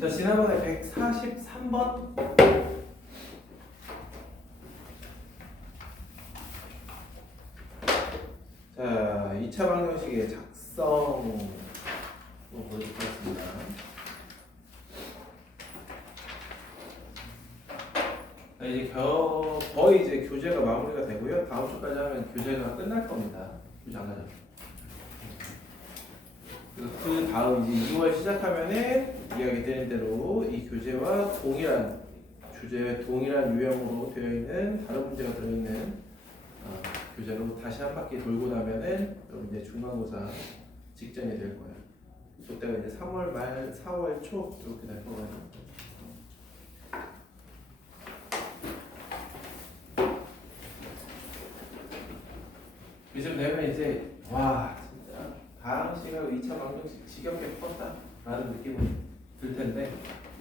자, 지난번에 143번. 자, 2차 방정식의 작성 보여드리겠습니다. 자, 이제 거의 이제 교재가 마무리가 되고요. 다음 주까지 하면 교재가 끝날 겁니다. 교재 안 하죠. 그 다음 이제 2월 시작하면은 이야기 드린 대로 이 교재와 동일한 주제에 동일한 유형으로 되어 있는 다른 문제가 들어있는 교재로 다시 한 바퀴 돌고 나면은 여러분 이제 중간고사 직전이 될 거예요. 그때가 이제 3월 말, 4월 초 이렇게 될 거거든요. 이쯤 되면 이제 와 진짜 다음 시간 2차 방정식 지겹게 컸다 라는 느낌은 들 텐데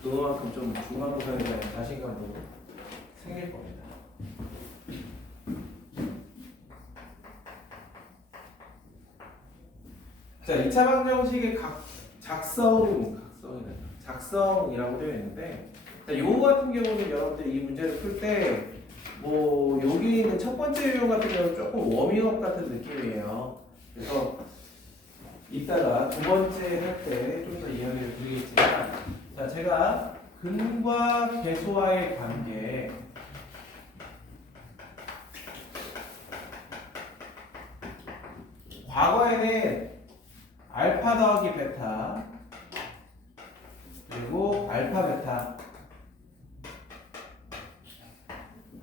그만큼 좀 중간고사에 대한 자신감도 생길 겁니다. 자, 2차 방정식의 작성이라고 되어 있는데, 자, 요거 같은 경우는 여러분들이 이 문제를 풀 때, 뭐, 여기 있는 첫 번째 유형 같은 경우는 조금 워밍업 같은 느낌이에요. 그래서, 이따가 두 번째 할 때 좀 더 이야기를 드리겠지만, 자, 제가 근과 계수와의 관계, 과거에는 알파 더하기 베타 그리고 알파 베타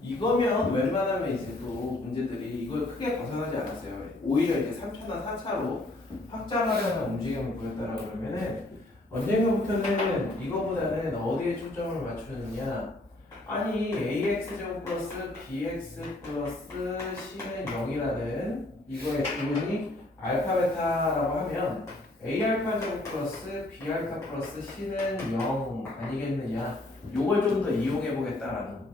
이거면 웬만하면 이제 또 문제들이 이걸 크게 벗어나지 않았어요. 오히려 이제 3차나 4차로 확장하려는 움직임을 보였다라고 그러면은 언젠가부터는 이거보다는 어디에 초점을 맞추느냐, 아니 ax 제곱 플러스 bx 플러스 c는 0이라는 이거의 기본이 알파 베타라고 하면 a 알파 제곱 플러스 b 알파 플러스 c는 0 아니겠느냐, 요걸 좀 더 이용해 보겠다라는 건데.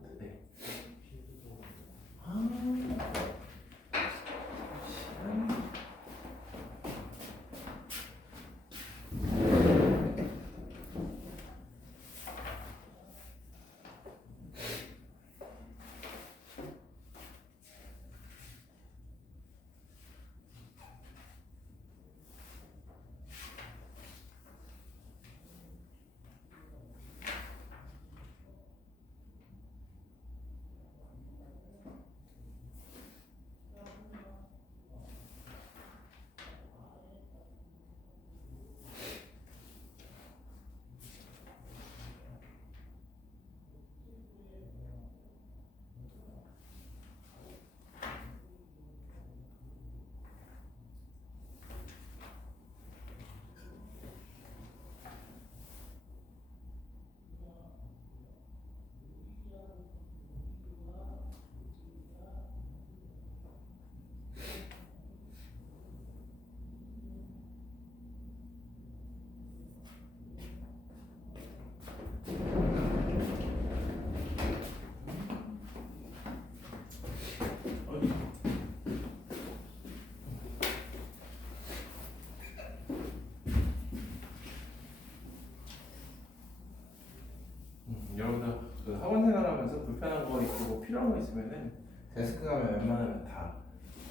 여러분들 그 학원 생활하면서 불편한 거 있고 뭐 필요한 거 있으면은 데스크 가면 웬만하면 다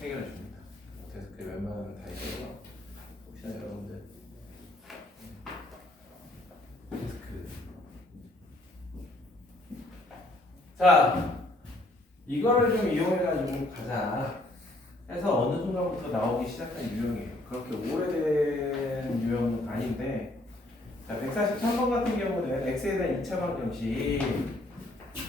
해결해 줍니다. 데스크에 웬만하면 다 있어서 혹시나 여러분들 데스크. 자, 이거를 좀 이용해가지고 가자 해서 어느 순간부터 나오기 시작한 유형이에요. 그렇게 오래된 유형은 아닌데, 자, 143번 같은 경우는 x에 대한 2차 방정식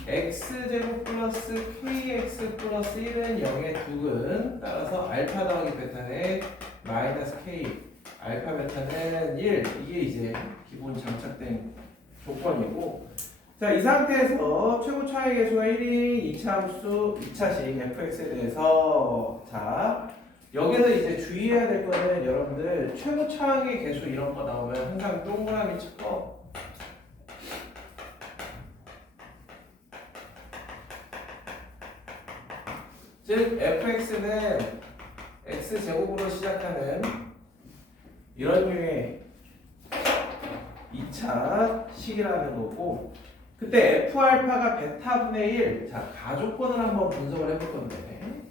x제곱 플러스 kx 플러스 1은 0의 두 따라서 알파 더하기 베타는 마이너스 k 알파 베타는 1 이게 이제 기본 장착된 조건이고, 자, 이 상태에서 최고 차이 계수가 1인 2차 함수 2차식 fx에 대해서, 자 여기서 이제 주의해야 될 거는 여러분들 최고 차항의 계수 이런 거 나오면 항상 동그라미 찍고 즉 fx는 x제곱으로 시작하는 이런 류의 2차 식이라는 거고 그때 F알파가 베타분의 1 자 가족권을 한번 분석을 해볼 건데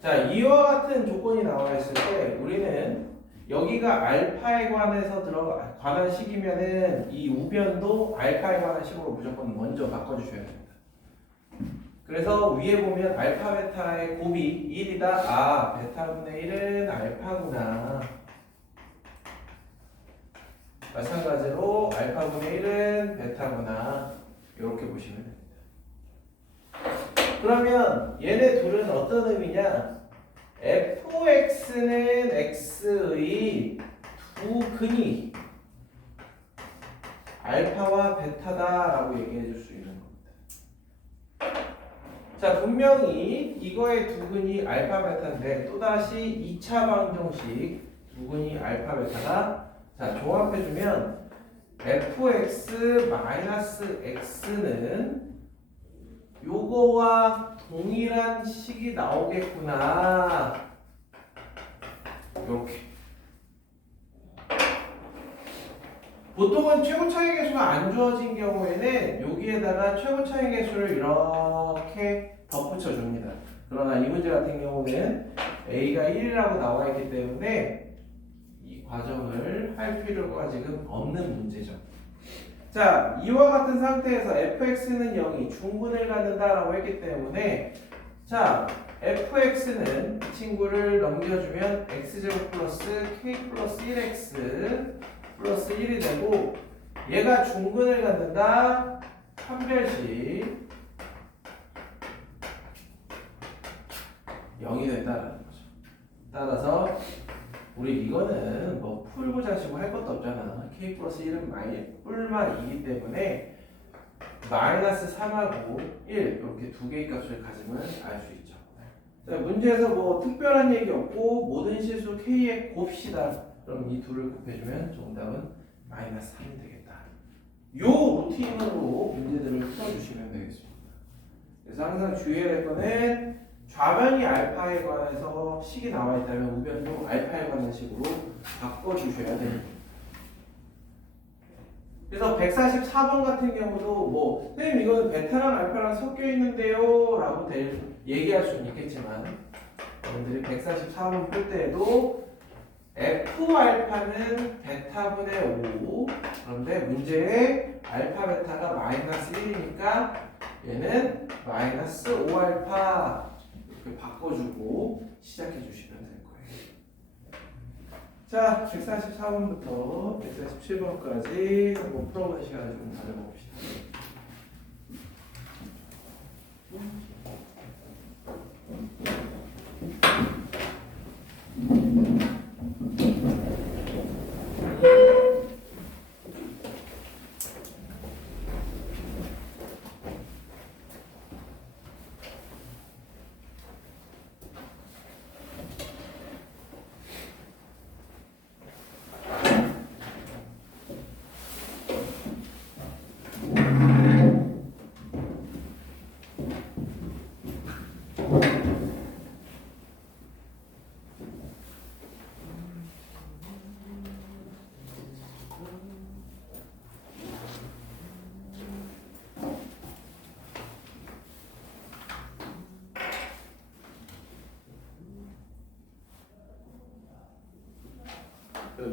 자 이와 같은 조건이 나와 있을 때 우리는 여기가 알파에 관한 식이면은 이 우변도 알파에 관한 식으로 무조건 먼저 바꿔주셔야 됩니다. 그래서 위에 보면 알파 베타의 곱이 1이다. 아 베타분의 1은 알파구나. 마찬가지로 알파분의 1은 베타구나. 이렇게 보시면 됩니다. 그러면 얘네 둘은 어떤 의미냐? fx는 x의 두 근이 알파와 베타다라고 얘기해 줄 수 있는 겁니다. 자, 분명히 이거의 두 근이 알파 베타인데 또다시 2차 방정식 두 근이 알파 베타다. 자, 종합해 주면 fx-x는 요거와 동일한 식이 나오겠구나. 이렇게. 보통은 최고 차이 계수가 안 주어진 경우에는 여기에다가 최고 차이 계수를 이렇게 덧붙여 줍니다. 그러나 이 문제 같은 경우는 a가 1이라고 나와 있기 때문에 이 과정을 할 필요가 지금 없는 문제죠. 자, 이와 같은 상태에서 fx는 0이 중분을 갖는다라고 했기 때문에 자, fx는 이 친구를 넘겨주면 x0 플러스 k 플러스 1x 플러스 1이 되고 얘가 중분을 갖는다 판별식 0이 된다라는 거죠. 따라서 우리 이거는 뭐 풀고 자시고 할 것도 없잖아. k 플러스 1은 뿔만 2이기 때문에 마이너스 3하고 1 이렇게 두 개의 값을 가지면 알 수 있죠. 자, 문제에서 뭐 특별한 얘기 없고 모든 실수 k에 곱시다. 그럼 이 둘을 곱해주면 정답은 마이너스 3이 되겠다. 요 루틴으로 문제들을 풀어주시면 되겠습니다. 그래서 항상 주의해야 될 거는 좌변이 알파에 관해서 식이 나와 있다면 우변도 알파에 관한 식으로 바꿔주셔야 됩니다. 그래서 144번 같은 경우도 뭐 선생님 이거는 베타랑 알파랑 섞여 있는데요 라고 얘기할 수는 있겠지만 여러분들이 144번 풀 때에도 F알파는 베타분의 5 그런데 문제에 알파 베타가 마이너스 1이니까 얘는 마이너스 5알파 이렇게 바꿔주고 시작해 주시면 될 거예요. 자, 144번부터 147번까지 한번 풀어보는 시간을 좀 가져봅시다.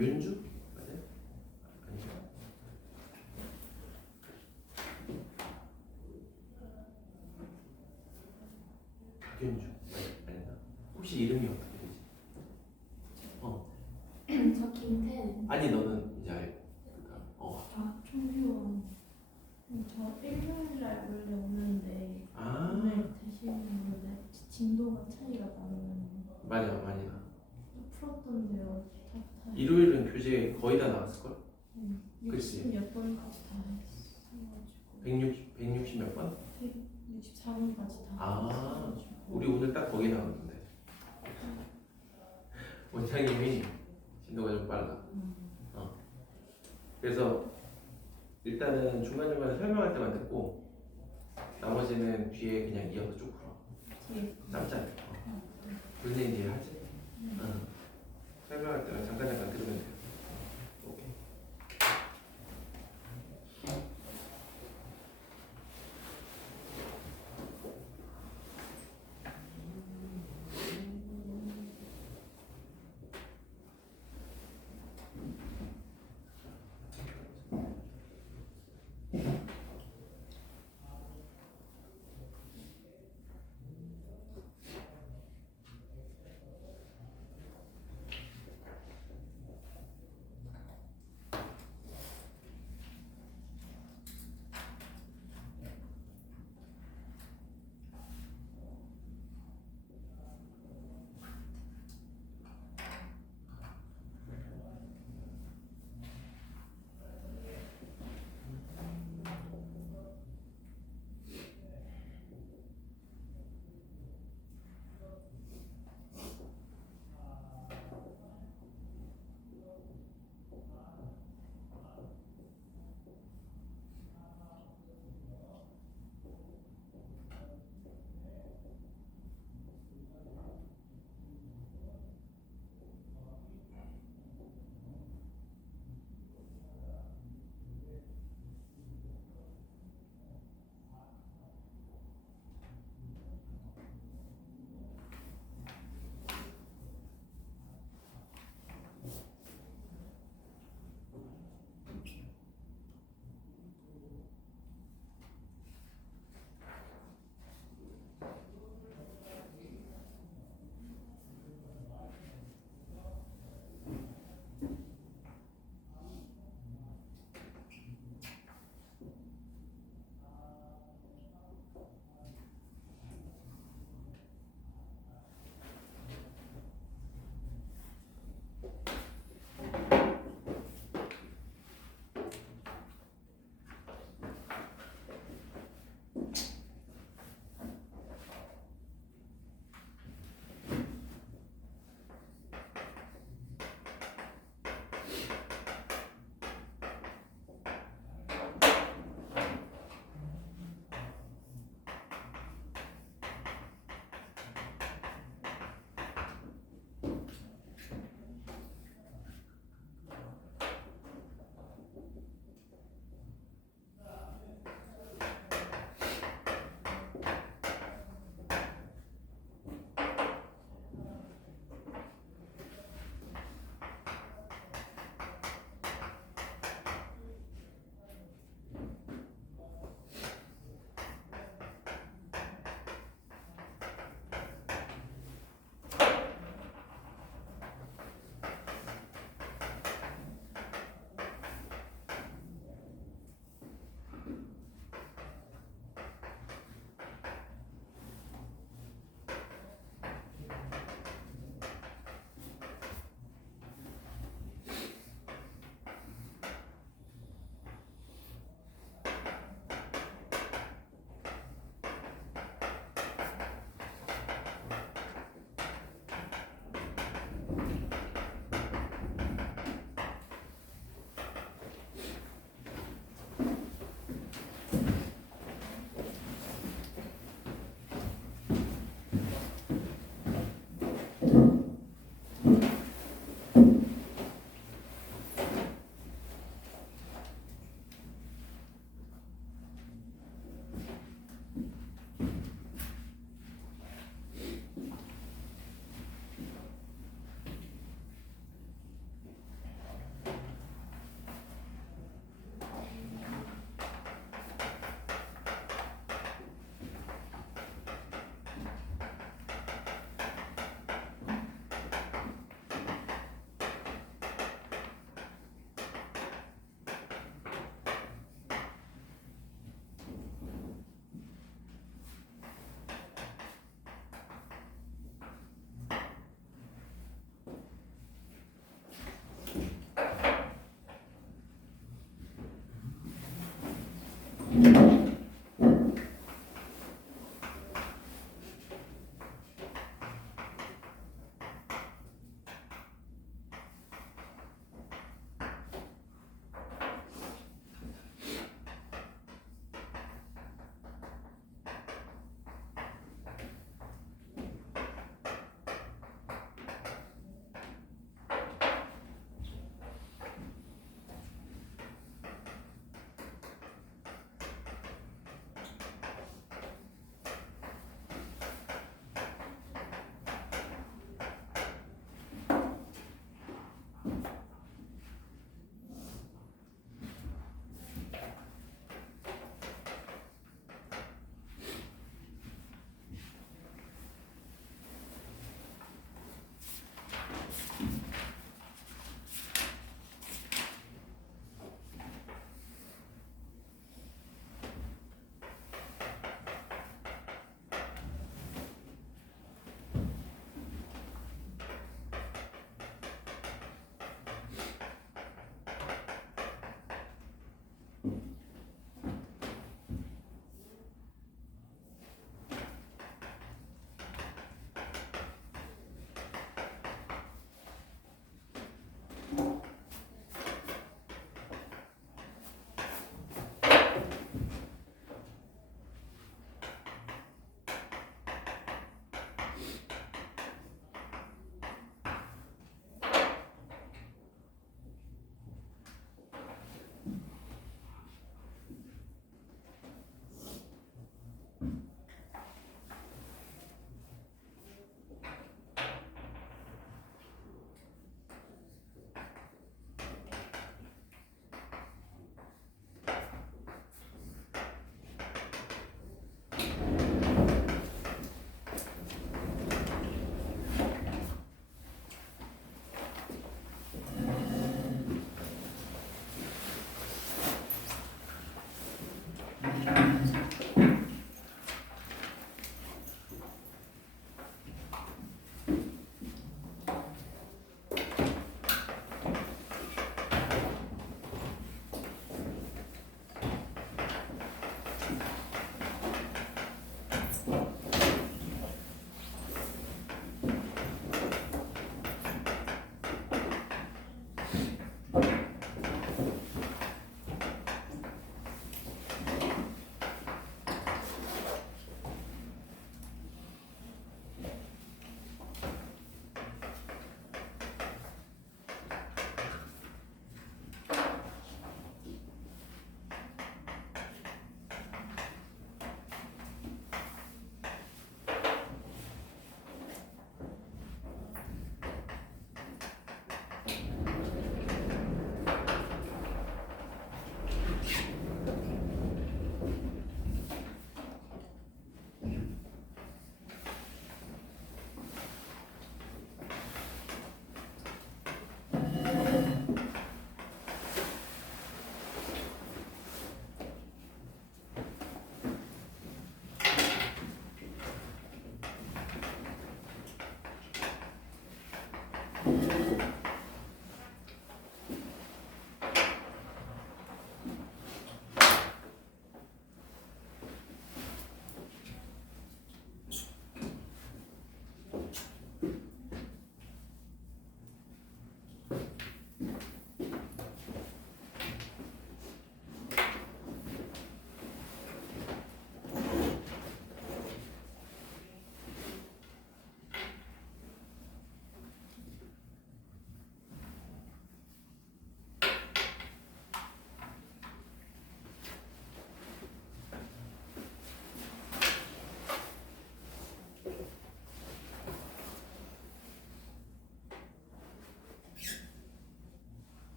윤주? 맞아요? 아니죠? 박윤주? 아닌가? 혹시 이름이 어떻게 되지? 저 김태는. 아니 너는 이제 알고 총규원. 저 일요일날 원래 오는데 오늘 대신에 진도가 차이가 나면 맞아 많이 나. 풀었던데요. 일요일은 교재 거의 다 나왔을걸? 그치. 60몇 번까지 다 했어가지고 160 몇 번? 164번까지 다 아 우리 오늘 딱 거기 나왔는데 원장님이 진도가 좀 빨라. 그래서 일단은 중간중간에 설명할 때만 듣고 나머지는 뒤에 그냥 이어서 쭉 풀어. 예. 남자네. 문제 이제 하지. 응. 설명할 때는 잠깐 들으면 돼요. 오케이.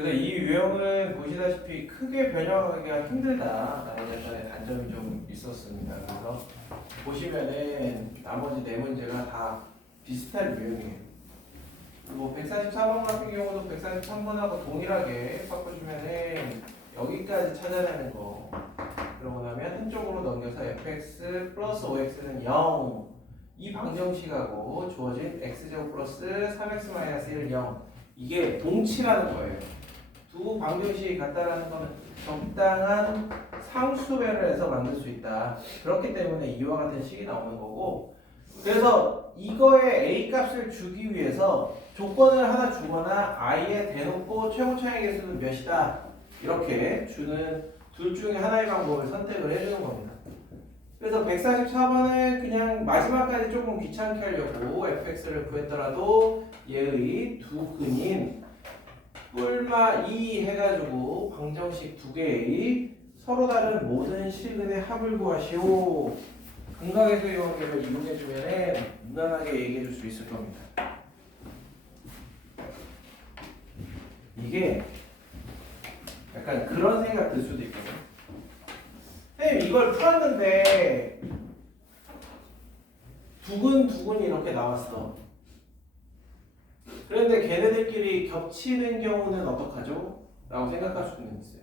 그래서 이 유형은 보시다시피 크게 변형하기가 힘들다라는 약간의 단점이 좀 있었습니다. 그래서 보시면은 나머지 네 문제가 다 비슷한 유형이에요. 뭐 144번 같은 경우도 143번하고 동일하게 바꿔주면은 여기까지 찾아내는 거. 그러고 나면 한쪽으로 넘겨서 fx 플러스 5x는 0. 이 방정식하고 주어진 x제곱 플러스 3x 마이너스 1은 0. 이게 동치라는 거예요. 두 방정식이 같다라는 것은 적당한 상수배를 해서 만들 수 있다. 그렇기 때문에 이와 같은 식이 나오는 거고, 그래서 이거의 a 값을 주기 위해서 조건을 하나 주거나 a에 대놓고 최고 차의 개수는 몇이다 이렇게 주는 둘 중에 하나의 방법을 선택을 해주는 겁니다. 그래서 144번은 그냥 마지막까지 조금 귀찮게 하려고 fx를 구했더라도 얘의 두 근인 뿔마 2 해가지고 방정식 두 개의 서로 다른 모든 실근의 합을 구하시오. 근각에서의 관계를 이용해주면 무난하게 얘기해줄 수 있을 겁니다. 이게 약간 그런 생각 들 수도 있거든요. 선생님 이걸 풀었는데 두근두근이 이렇게 나왔어. 그런데 걔네들끼리 겹치는 경우는 어떡하죠? 라고 생각할 수는 있어요.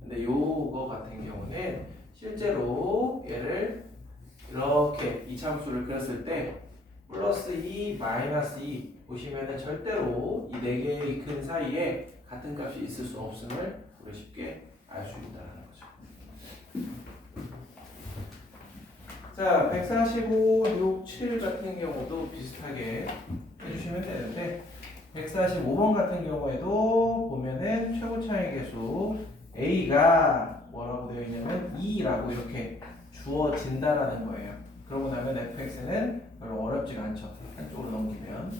근데 요거 같은 경우는 실제로 얘를 이렇게 이차함수를 그렸을 때 플러스 2, 마이너스 2 보시면은 절대로 이 네 개의 근 사이에 같은 값이 있을 수 없음을 우리 쉽게 알 수 있다는 거죠. 자, 145, 6, 7 같은 경우도 비슷하게 해주시면 되는데 145번 같은 경우에도 보면은 최고 차이 계수 A가 뭐라고 되어 있냐면 2라고 이렇게 주어진다라는 거예요. 그러고 나면 fx는 별로 어렵지가 않죠. 한쪽으로 넘기면.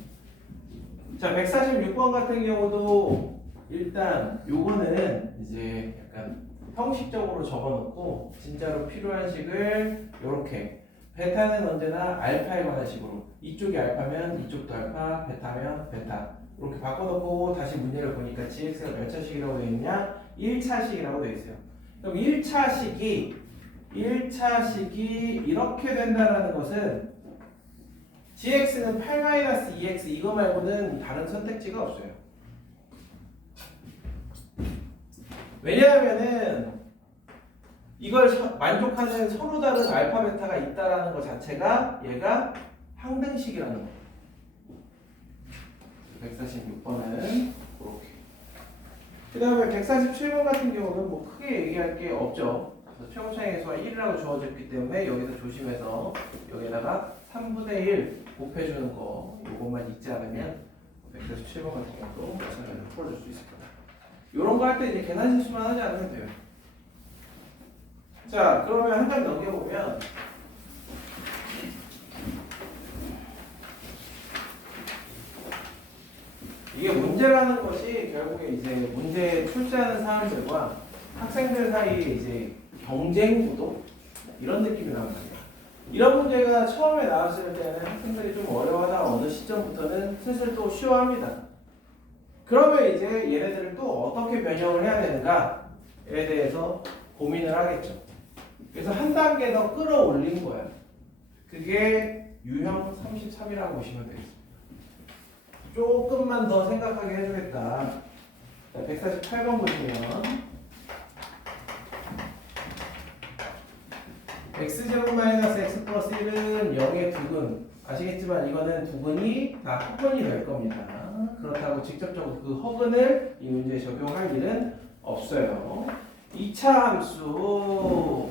자, 146번 같은 경우도 일단 요거는 이제 약간 형식적으로 적어놓고 진짜로 필요한 식을 요렇게 베타는 언제나 알파에 관한 식으로 이쪽이 알파면 이쪽도 알파, 베타면 베타 이렇게 바꿔놓고 다시 문제를 보니까 gx가 몇 차식이라고 되어 있냐? 1차식이라고 되어 있어요. 그럼 1차식이 이렇게 된다는 것은 gx는 8-2x 이거 말고는 다른 선택지가 없어요. 왜냐하면은 이걸 만족하는 서로 다른 알파 베타가 있다라는 것 자체가 얘가 항등식이라는 거예요. 146번은 그렇게. 그 다음에 147번 같은 경우는 뭐 크게 얘기할 게 없죠. 최고 차이 계수가 1이라고 주어졌기 때문에 여기서 조심해서 여기다가 3분의 1 곱해주는 거 이것만 잊지 않으면 147번 같은 경우도 마찬가지로 풀어줄 수 있을 거다. 이런 거 할 때 이제 계산 실수만 하지 않으면 돼요. 자, 그러면 한 장 넘겨보면 이게 문제라는 것이 결국에 이제 문제에 출제하는 사람들과 학생들 사이에 이제 경쟁 구도 이런 느낌이란 말이야. 이런 문제가 처음에 나왔을 때는 학생들이 좀 어려워하다가 어느 시점부터는 슬슬 또 쉬워합니다. 그러면 이제 얘네들을 또 어떻게 변형을 해야 되는가에 대해서 고민을 하겠죠. 그래서 한 단계 더 끌어올린 거야. 그게 유형 33이라고 보시면 되겠습니다. 조금만 더 생각하게 해주겠다. 148번 보시면 x제곱 마이너스 x 플러스 1은 0의 두근. 아시겠지만 이거는 두근이 다 허근이 될 겁니다. 그렇다고 직접적으로 그 허근을 이 문제에 적용할 일은 없어요. 2차 함수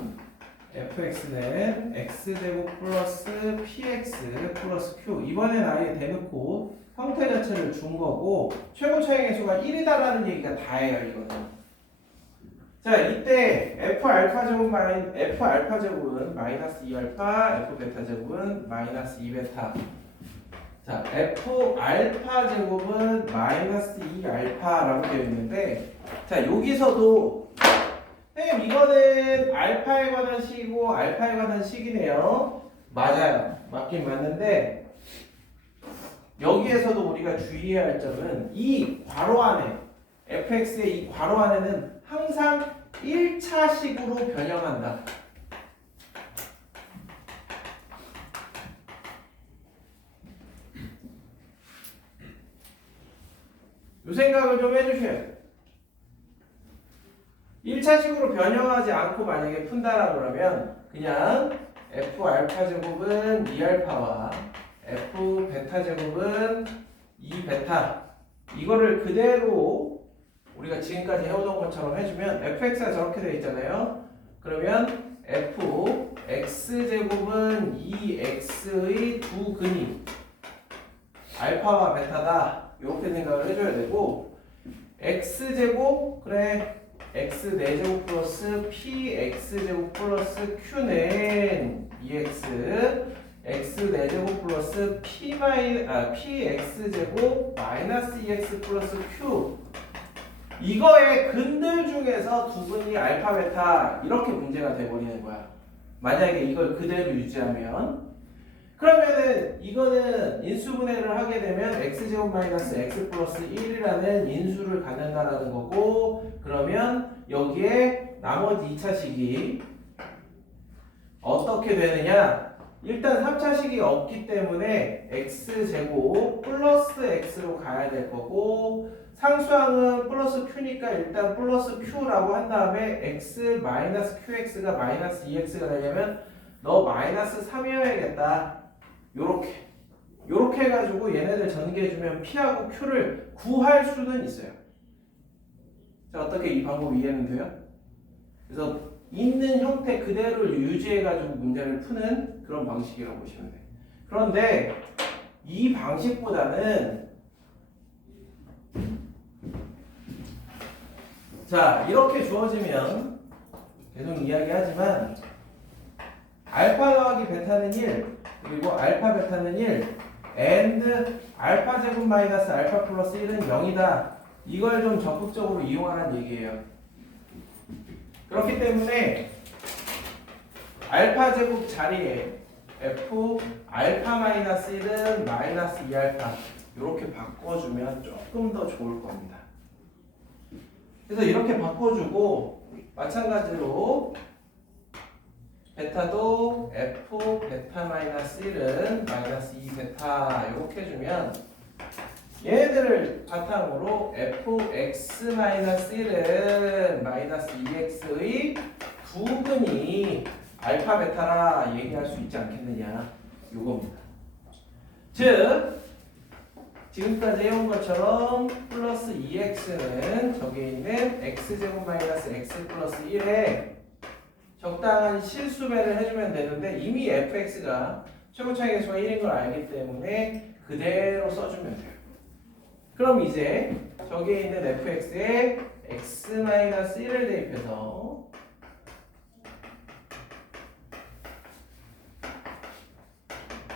fx는 x제곱 플러스 px 플러스 q. 이번엔 아예 대놓고 형태 자체를 준 거고 최고 차이 계수가 1이다라는 얘기가 다예요. 이거는. 자, 이때 f 알파 제곱은 마이너스 2알파, f 베타 제곱은 마이너스 2베타. 자, f 알파 제곱은 마이너스 2알파라고 되어 있는데, 자, 여기서도 선생님 이거는 알파에 관한 식이고 알파에 관한 식이네요. 맞아요. 맞긴 맞는데 여기에서도 우리가 주의해야 할 점은 이 괄호 안에 fx의 이 괄호 안에는 항상 1차식으로 변형한다. 이 생각을 좀 해주셔야 돼요. 1차식으로 변형하지 않고 만약에 푼다라고 그러면 그냥 f 알파 제곱은 2알파와 f 베타 제곱은 2베타 이거를 그대로 우리가 지금까지 해오던 것처럼 해주면 fx가 저렇게 되어 있잖아요. 그러면 f x제곱은 2x의 두 근이 알파와 베타다 이렇게 생각을 해줘야 되고 x제곱 그래 x 4제곱 플러스 px제곱 플러스 q는 2x x 4제곱 플러스 px제곱 마이너스 2x 플러스 q 이거의 근들 중에서 두 분이 알파 베타 이렇게 문제가 돼버리는 거야. 만약에 이걸 그대로 유지하면 그러면은 이거는 인수분해를 하게 되면 x제곱 마이너스 x 플러스 1이라는 인수를 갖는다라는 거고 그러면 여기에 나머지 2차식이 어떻게 되느냐? 일단 3차식이 없기 때문에 x제곱 플러스 x로 가야 될 거고 상수항은 플러스 q니까 일단 플러스 q라고 한 다음에 x 마이너스 qx가 마이너스 2x가 되려면 너 마이너스 3이어야겠다. 요렇게 해가지고 얘네들 전개해주면 p하고 q를 구할 수는 있어요. 자, 어떻게 이 방법 이해는 돼요? 그래서 있는 형태 그대로를 유지해가지고 문제를 푸는 그런 방식이라고 보시면 돼요. 그런데 이 방식보다는 자, 이렇게 주어지면 계속 이야기하지만 알파 더하기 베타는 1 그리고 알파 베타는 1 and 알파 제곱 마이너스 알파 플러스 1은 0이다. 이걸 좀 적극적으로 이용하라는 얘기예요. 그렇기 때문에 알파 제곱 자리에 f 알파 마이너스 1은 마이너스 2알파 이렇게 바꿔주면 조금 더 좋을 겁니다. 그래서 이렇게 바꿔주고 마찬가지로 베타도 f 베타 마이너스 1은 마이너스 2 베타 이렇게 해주면 얘네들을 바탕으로 fx 마이너스 1은 마이너스 2x의 부분이 알파 베타라 얘기할 수 있지 않겠느냐 요겁니다. 즉 지금까지 해온 것처럼 플러스 2x는 저기에 있는 x제곱 마이너스 x 플러스 1에 적당한 실수배를 해주면 되는데 이미 fx가 최고 차이 계수가 1인 걸 알기 때문에 그대로 써주면 돼요. 그럼 이제 저기에 있는 fx에 x-1을 대입해서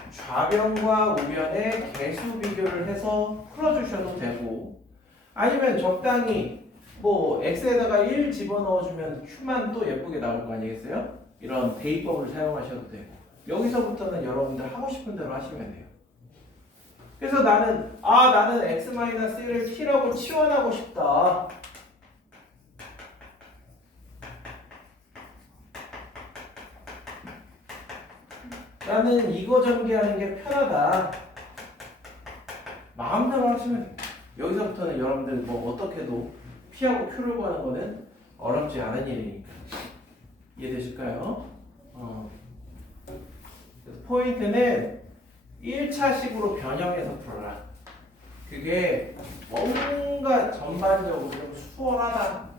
좌변과 우변의 개수 비교를 해서 풀어주셔도 되고 아니면 적당히 뭐 x에다가 1 집어넣어주면 q만 또 예쁘게 나올 거 아니겠어요? 이런 대입법을 사용하셔도 되고 여기서부터는 여러분들 하고 싶은 대로 하시면 돼요. 그래서 나는 x-1을 t라고 치환하고 싶다. 나는 이거 전개하는 게 편하다. 마음대로 하시면 돼요. 여기서부터는 여러분들 뭐 어떻게도 p하고 q를 구하는 거는 어렵지 않은 일이니까. 이해되실까요? 포인트는 1차식으로 변형해서 풀어라. 그게 뭔가 전반적으로 좀 수월하다.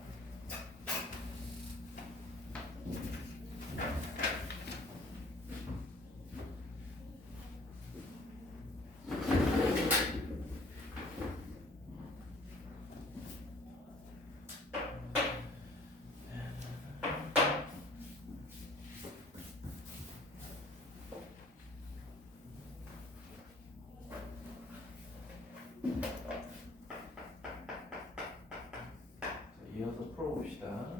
이어서 풀어봅시다.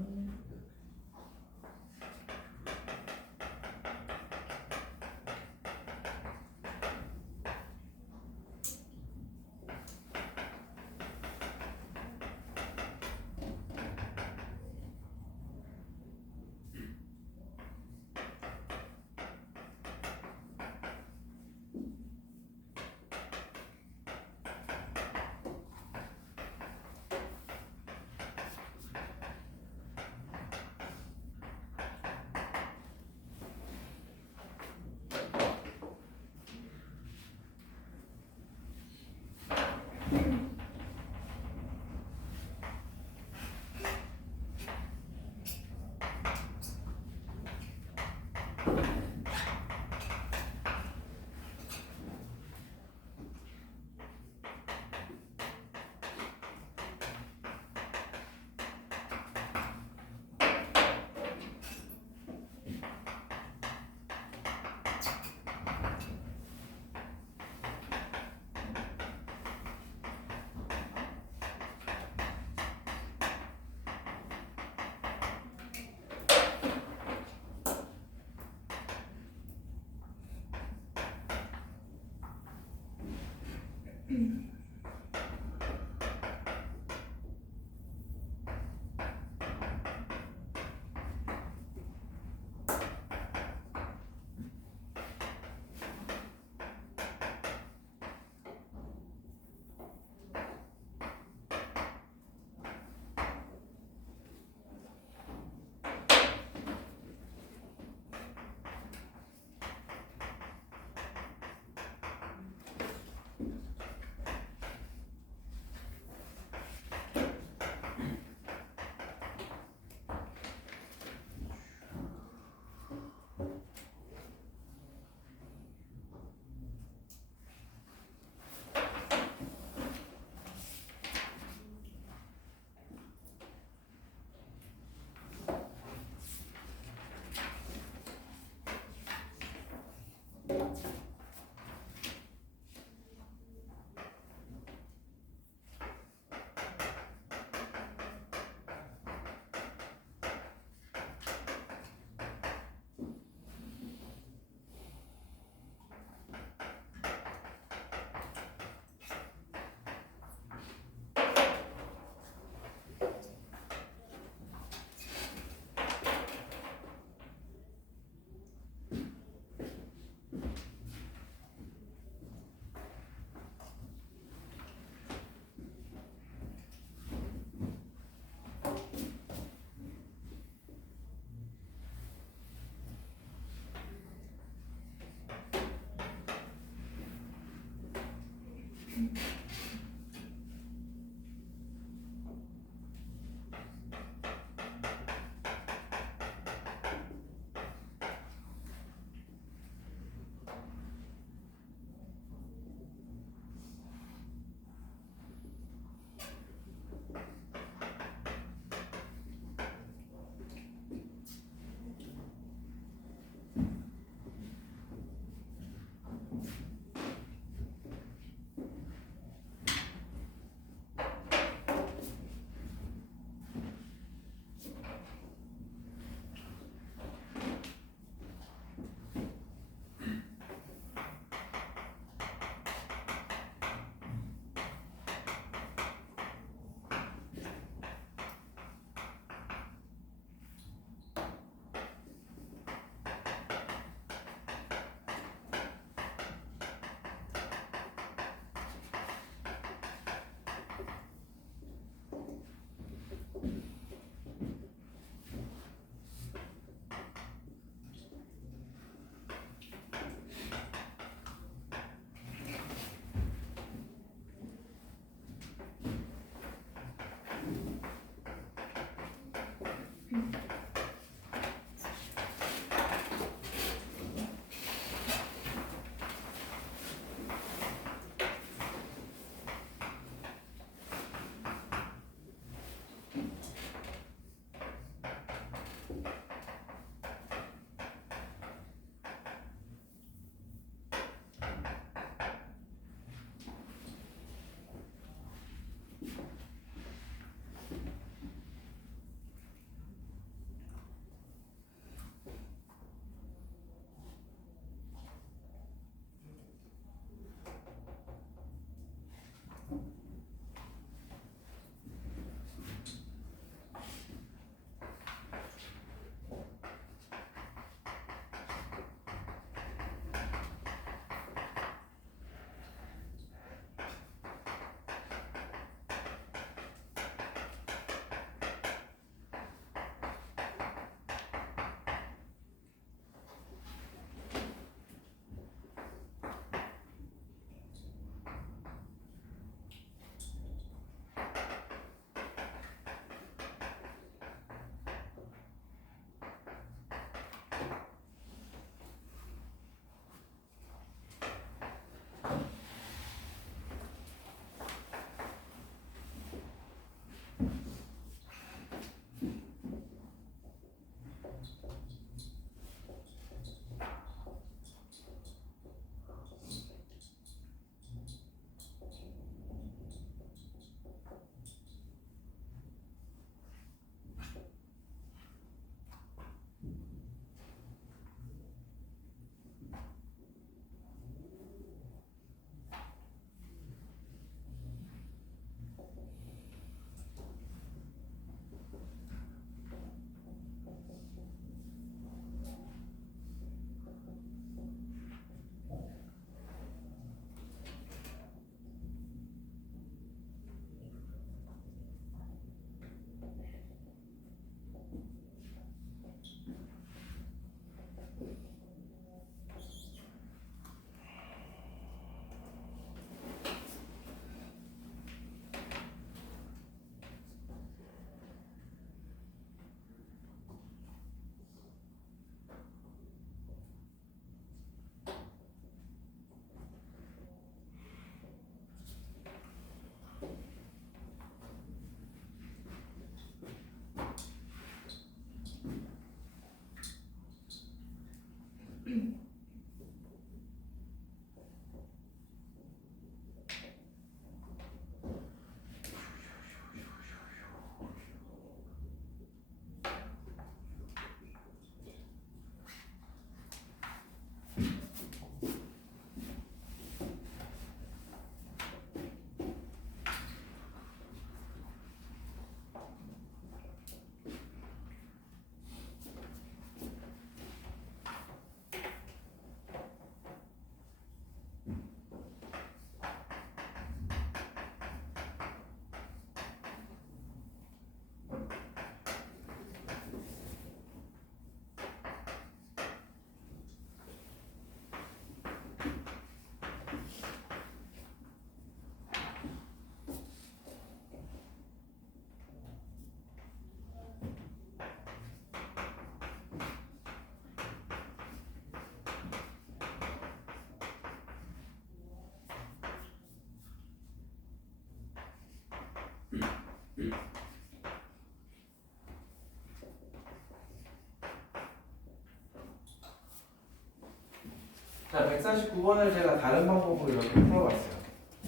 자, 149번을 제가 다른 방법으로 이렇게 풀어봤어요.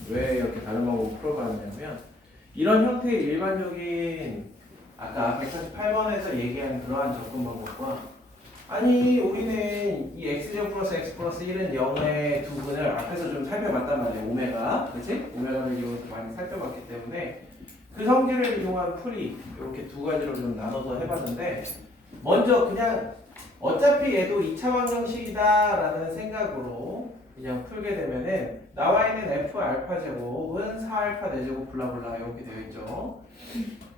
왜 이렇게 다른 방법으로 풀어봤냐면 이런 형태의 일반적인 아까 148번에서 얘기한 그러한 접근 방법과 아니 우리는 이 x0 플러스 x 플러스 1은 0의 두 근을 앞에서 좀 살펴봤단 말이에요. 오메가 그치? 오메가를 이용해서 많이 살펴봤기 때문에 그 성질을 이용한 풀이 이렇게 두 가지로 좀 나눠서 해봤는데 먼저 그냥 어차피 얘도 2차 방정식이다 라는 생각으로 그냥 풀게 되면은 나와 있는 f 알파 제곱은 4알파 4제곱 블라블라 이렇게 되어 있죠.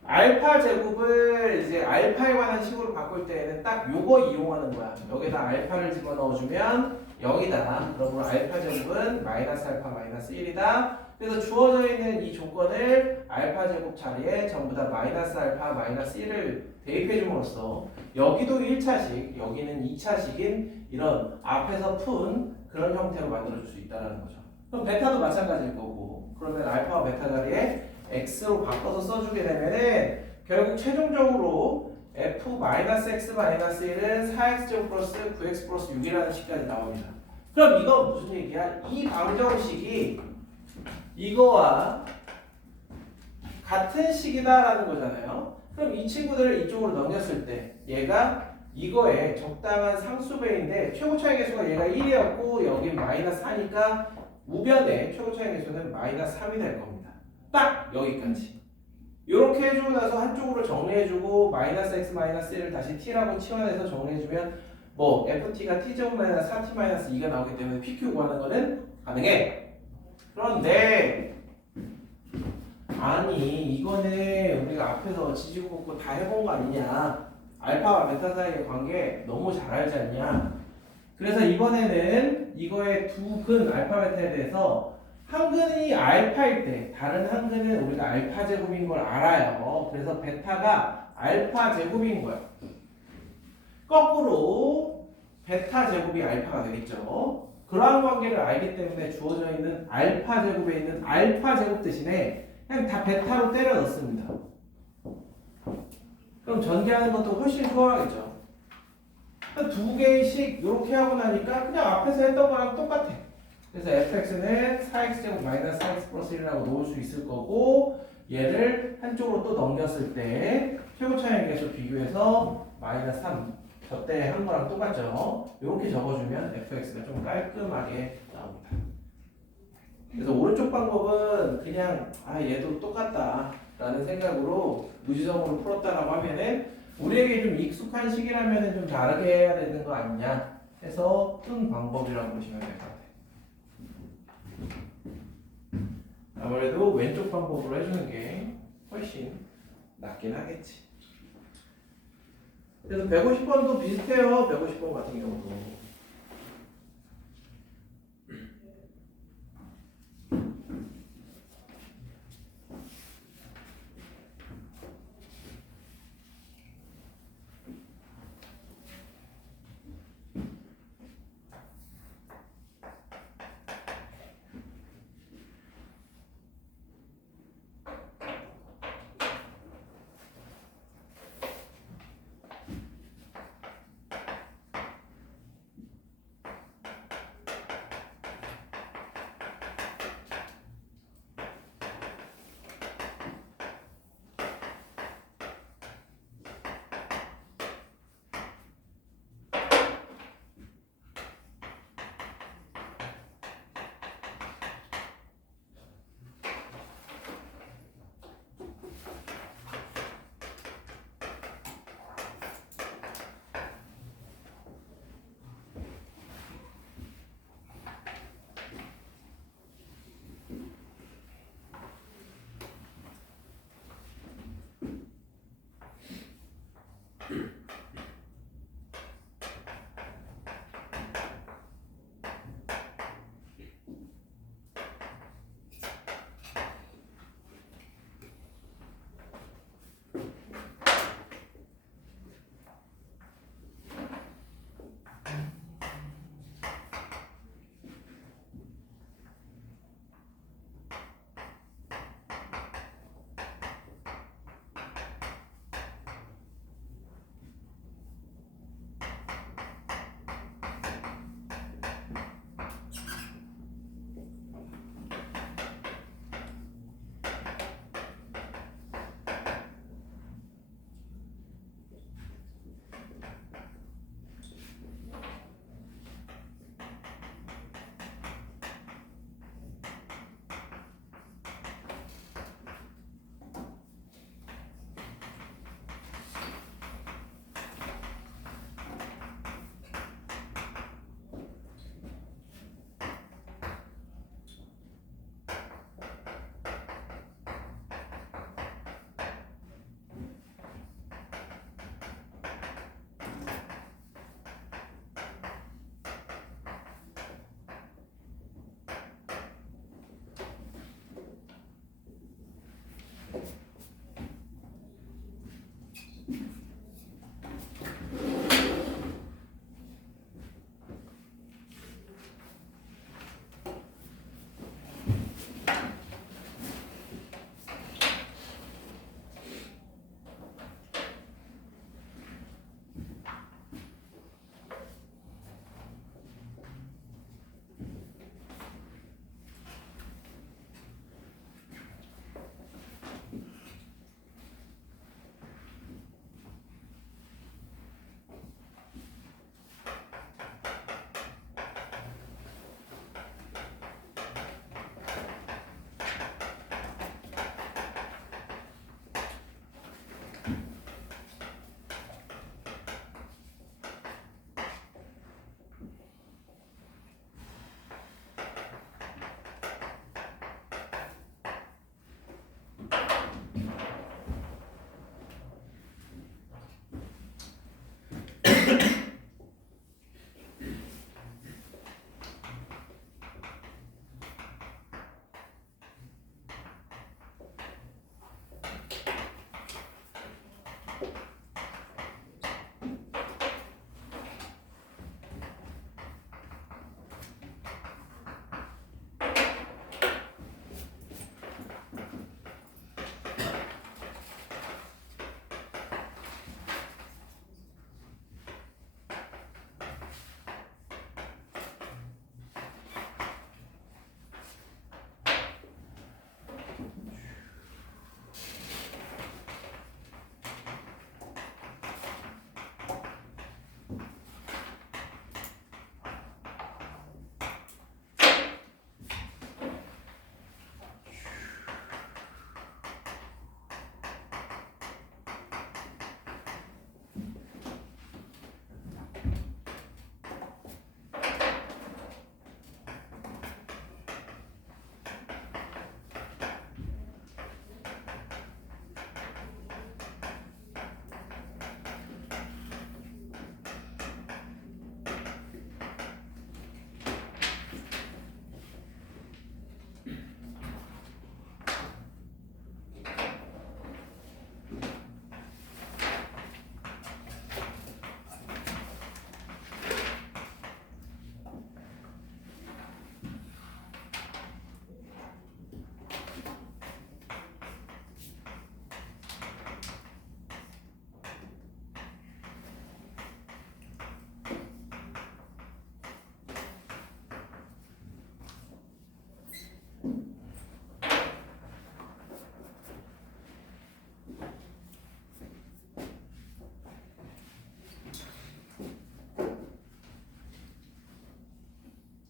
알파 제곱을 이제 알파에 관한 식으로 바꿀 때에는 딱 요거 이용하는 거야. 여기다 알파를 집어넣어주면 0이다. 그러므로 알파 제곱은 마이너스 알파 마이너스 1이다. 그래서 주어져 있는 이 조건을 알파 제곱 자리에 전부 다 마이너스 알파 마이너스 1을 대입해 줌으로써 여기도 1차식, 여기는 2차식인 이런 앞에서 푼 그런 형태로 만들어줄 수 있다는 거죠. 그럼 베타도 마찬가지일 거고 그러면 알파와 베타 자리에 x로 바꿔서 써주게 되면은 결국 최종적으로 f-x-1은 4x제곱 플러스 9x 플러스 6이라는 식까지 나옵니다. 그럼 이건 무슨 얘기야? 이 방정식이 이거와 같은 식이다라는 거잖아요. 그럼 이 친구들을 이쪽으로 넘겼을 때 얘가 이거에 적당한 상수배인데 최고 차이 계수가 얘가 1이었고 여기 마이너스 4니까 우변의 최고 차이 계수는 마이너스 3이 될 겁니다. 딱 여기까지. 이렇게 해주고 나서 한쪽으로 정리해주고 마이너스 x 마이너스 1을 다시 t라고 치환해서 정리해주면 뭐 ft가 t제곱 마이너스 4t 마이너스 2가 나오기 때문에 pq 구하는 거는 가능해. 그런데 아니 이거는 우리가 앞에서 지지고 볶고 다 해본 거 아니냐. 알파와 베타 사이의 관계 너무 잘 알지 않냐. 그래서 이번에는 이거의 두 근 알파 베타에 대해서 한 근이 알파일 때 다른 한 근은 우리가 알파 제곱인 걸 알아요. 그래서 베타가 알파 제곱인 거예요. 거꾸로 베타 제곱이 알파가 되겠죠. 그러한 관계를 알기 때문에 주어져 있는 알파 제곱에 있는 알파 제곱 대신에 그냥 다 베타로 때려 넣습니다. 그럼 전개하는 것도 훨씬 수월하겠죠. 두 개씩 이렇게 하고 나니까 그냥 앞에서 했던 거랑 똑같아. 그래서 fx는 4x제곱 마이너스 4x 플러스 1이라고 놓을 수 있을 거고 얘를 한쪽으로 또 넘겼을 때 최고 차이 계수 비교해서 마이너스 3 저때 한 거랑 똑같죠. 이렇게 적어주면 fx가 좀 깔끔하게 나옵니다. 그래서 오른쪽 방법은 그냥 얘도 똑같다 라는 생각으로 무지성으로 풀었다라고 하면은 우리에게 좀 익숙한 식이라면 좀 다르게 해야 되는 거 아니냐 해서 푼 방법이라고 보시면 될 것 같아요. 아무래도 왼쪽 방법으로 해주는 게 훨씬 낫긴 하겠지. 그래서 150번도 비슷해요. 150번 같은 경우도.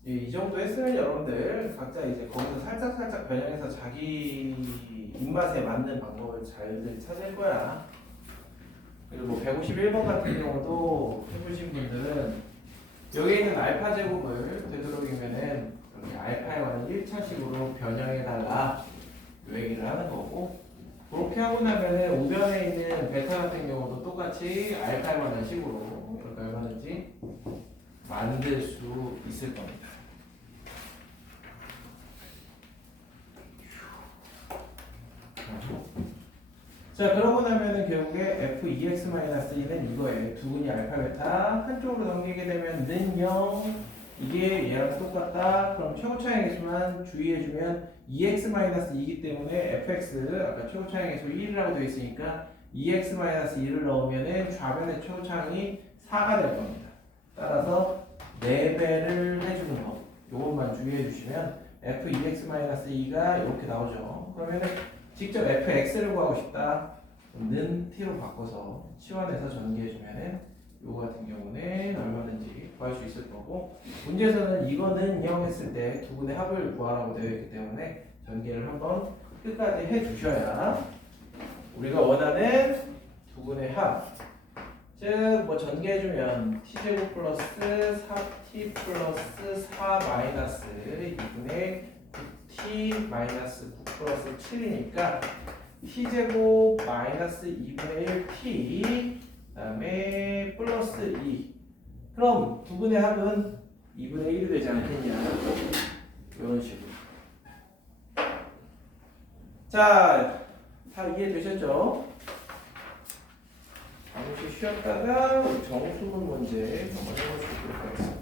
이 정도 했으면 여러분들 각자 이제 거기서 살짝 변형해서 자기 입맛에 맞는 방법을 잘들 찾을 거야. 그리고 151번 같은 경우도 해보신 분들은 여기 있는 알파 제곱을 되도록이면은 이렇게 알파에 관한 1차식으로 변형해달라 이 얘기를 하는 거고, 그렇게 하고 나면은 우변에 있는 베타 같은 경우도 똑같이 알파에 관한 식으로 이렇게 얼마든지 만들 수 있을 겁니다. 자, 그러고 나면은 결국에 f2x-2는 이거에 두근이 알파 베타 한쪽으로 넘기게 되면 는 0, 이게 얘랑 똑같다. 그럼 최고차의 개수만 주의해주면 2x-2이기 때문에 fx 아까 최고차의 개수 1이라고 되어 있으니까 2x-1을 넣으면은 좌변의 최고차항이 4가 될 겁니다. 따라서 4배를 해주는 거, 요것만 주의해 주시면 f2x-2가 이렇게 나오죠. 그러면은 직접 fx를 구하고 싶다. 는 t로 바꿔서 치환해서 전개해주면은 요거 같은 경우는 얼마든지 구할 수 있을 거고, 문제에서는 이거는 0 했을 때 두 분의 합을 구하라고 되어 있기 때문에 전개를 한번 끝까지 해주셔야 우리가 원하는 두 분의 합, 즉 뭐 전개해주면 t제곱 플러스 4t 플러스 4 마이너스 2분의 9t 마이너스 9 플러스 7이니까 t제곱 마이너스 2분의 1t 그다음에 플러스 2. 그럼 두 분의 합은 2분의 1이 되지 않겠냐, 이런 식으로. 자, 다 이해되셨죠? 잠시 쉬었다가 정수문 문제 한번 해보시도록 하겠습니다.